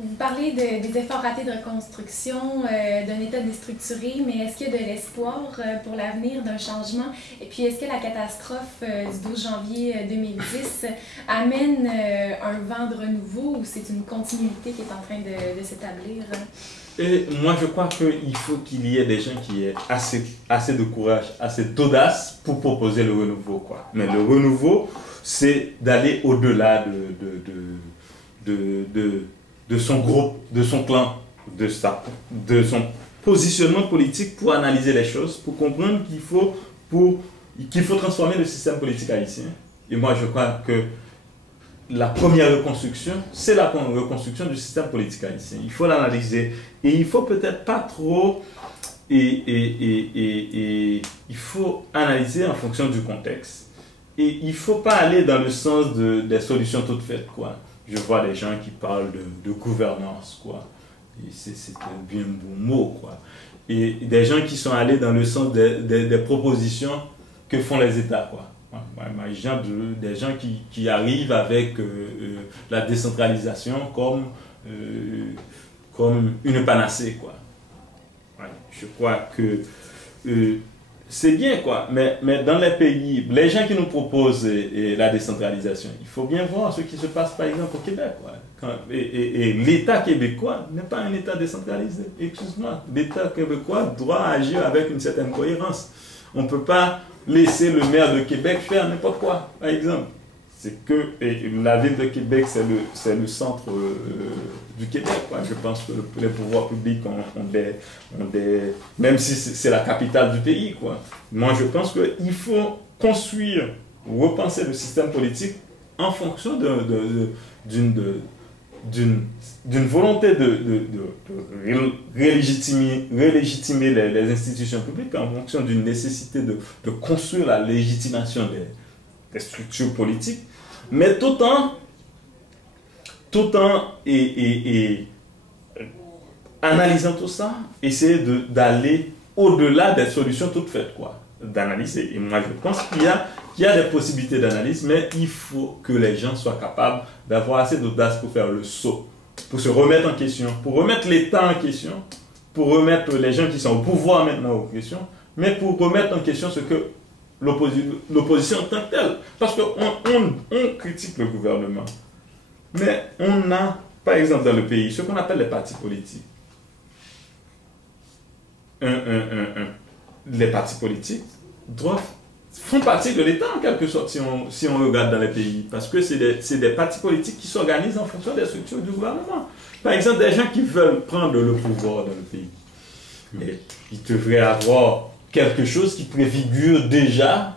Vous parlez des efforts ratés de reconstruction, d'un État déstructuré, mais est-ce qu'il y a de l'espoir pour l'avenir d'un changement? Et puis, est-ce que la catastrophe du 12 janvier 2010 amène un vent de renouveau ou c'est une continuité qui est en train de s'établir? Et moi, je crois qu'il faut qu'il y ait des gens qui aient assez de courage, assez d'audace pour proposer le renouveau, quoi. Mais le renouveau, c'est d'aller au-delà de son groupe, de son clan, de son positionnement politique pour analyser les choses, pour comprendre qu'il faut transformer le système politique haïtien. Et moi, je crois que la première reconstruction, c'est la reconstruction du système politique haïtien. Il faut l'analyser et il faut peut-être pas trop il faut analyser en fonction du contexte. Et il ne faut pas aller dans le sens des solutions toutes faites, quoi. Je vois des gens qui parlent de gouvernance, quoi. C'est un bien beau mot, quoi. Et des gens qui sont allés dans le sens des propositions que font les États, quoi. Des gens qui arrivent avec la décentralisation comme une panacée, quoi. Ouais, je crois que c'est bien, quoi, mais dans les pays, les gens qui nous proposent la décentralisation, il faut bien voir ce qui se passe par exemple au Québec, quoi. Et l'État québécois n'est pas un État décentralisé, excuse-moi. L'État québécois doit agir avec une certaine cohérence. On ne peut pas laisser le maire de Québec faire n'importe quoi, par exemple. C'est que la ville de Québec, c'est le centre du Québec, quoi. Je pense que les pouvoirs publics ont des même si c'est la capitale du pays, quoi. Moi, je pense qu'il faut construire, repenser le système politique en fonction d'une volonté de relégitimer les institutions publiques, en fonction d'une nécessité de construire la légitimation des structures politiques, mais tout en analysant tout ça, essayer d'aller au-delà des solutions toutes faites, quoi, d'analyser. Et moi, je pense qu'il y a des possibilités d'analyse, mais il faut que les gens soient capables d'avoir assez d'audace pour faire le saut, pour se remettre en question, pour remettre l'État en question, pour remettre les gens qui sont au pouvoir maintenant en question, mais pour remettre en question ce que l'opposition en tant que telle. Parce qu'on critique le gouvernement, mais on a, par exemple dans le pays, ce qu'on appelle les partis politiques. Les partis politiques font partie de l'État en quelque sorte, si on regarde dans les pays, parce que c'est des partis politiques qui s'organisent en fonction des structures du gouvernement. Par exemple, des gens qui veulent prendre le pouvoir dans le pays, et ils devraient avoir quelque chose qui préfigure déjà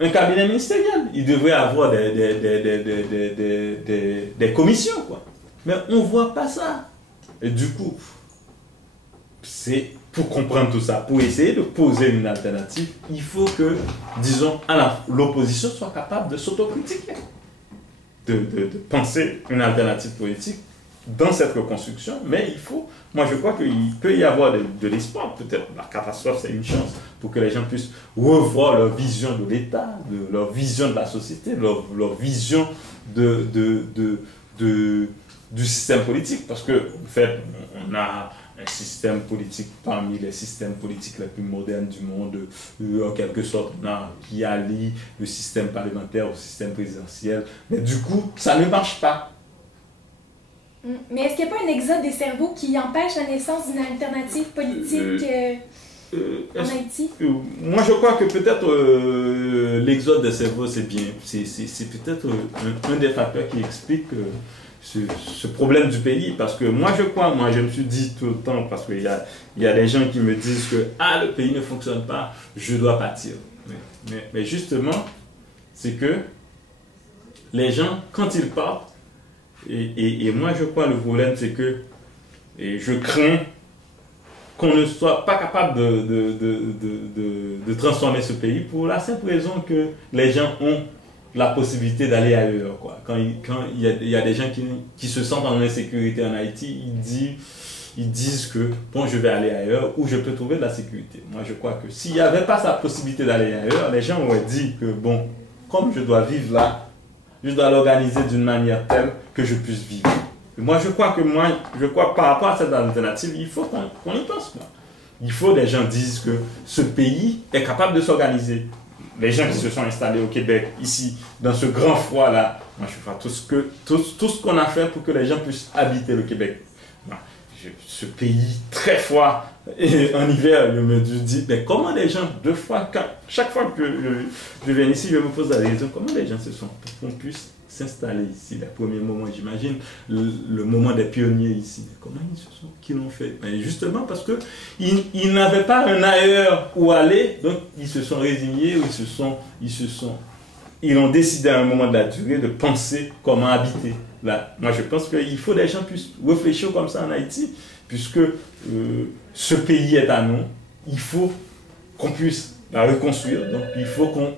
un cabinet ministériel. Ils devraient avoir des commissions, quoi. Mais on ne voit pas ça. Et du coup, c'est pour comprendre tout ça, pour essayer de poser une alternative, il faut que, disons, l'opposition soit capable de s'autocritiquer, de penser une alternative politique dans cette reconstruction, mais il faut, moi je crois qu'il peut y avoir de l'espoir, peut-être la catastrophe c'est une chance pour que les gens puissent revoir leur vision de l'État, leur vision de la société, leur vision du système politique, parce que en fait on a un système politique parmi les systèmes politiques les plus modernes du monde, en quelque sorte qui allie le système parlementaire au système présidentiel, mais du coup ça ne marche pas. Mais est-ce qu'il n'y a pas un exode des cerveaux qui empêche la naissance d'une alternative politique en Haïti? Moi, je crois que peut-être l'exode des cerveaux, c'est bien. C'est peut-être un des facteurs qui explique ce problème du pays. Parce que moi, je me suis dit tout le temps, parce qu'il y a des gens qui me disent que le pays ne fonctionne pas, je dois partir. Mais justement, c'est que les gens, quand ils partent, et moi je crois le problème c'est que je crains qu'on ne soit pas capable de transformer ce pays pour la simple raison que les gens ont la possibilité d'aller ailleurs, quoi. Quand il y a des gens qui se sentent en insécurité en Haïti, ils disent que bon, je vais aller ailleurs où je peux trouver de la sécurité. Moi je crois que s'il n'y avait pas sa possibilité d'aller ailleurs, les gens auraient dit que bon, comme je dois vivre là, je dois l'organiser d'une manière telle que je puisse vivre. moi, je crois par rapport à cette alternative, il faut qu'on y pense. Quoi. Il faut que les gens disent que ce pays est capable de s'organiser. Les gens qui se sont installés au Québec, ici, dans ce grand froid-là, moi, je fais tout ce qu'on a fait pour que les gens puissent habiter le Québec. Ce pays très froid, et en hiver, je me dis, mais comment les gens, chaque fois que je viens ici, je me pose la question, comment les gens se sont pour qu'on puisse s'installer ici, le premier moment, j'imagine, le moment des pionniers ici. Comment ils se sont, qu'ils l'ont fait? Mais justement parce qu'ils n'avaient pas un ailleurs où aller, donc ils se sont résignés, ils ont décidé à un moment de la durée de penser comment habiter là. Moi je pense qu'il faut que les gens puissent réfléchir comme ça en Haïti, puisque ce pays est à nous, il faut qu'on puisse la reconstruire, donc il faut qu'on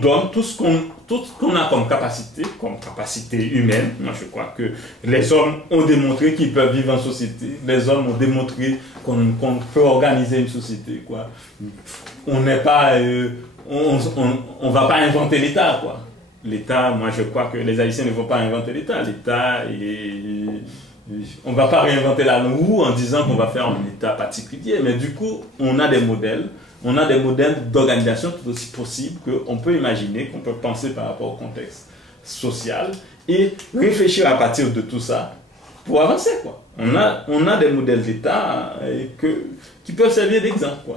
donne tout ce qu'on a comme capacité humaine. Moi, je crois que les hommes ont démontré qu'ils peuvent vivre en société. Les hommes ont démontré qu'on peut organiser une société. Quoi. On n'est pas... on va pas inventer l'État. Quoi. L'État, moi, je crois que les Haïtiens ne vont pas inventer l'État. L'État on ne va pas réinventer la roue en disant qu'on va faire un État particulier. Mais du coup, on a des modèles. On a des modèles d'organisation tout aussi possibles qu'on peut imaginer, qu'on peut penser par rapport au contexte social et réfléchir à partir de tout ça pour avancer. Quoi. On a des modèles d'État qui peuvent servir d'exemple.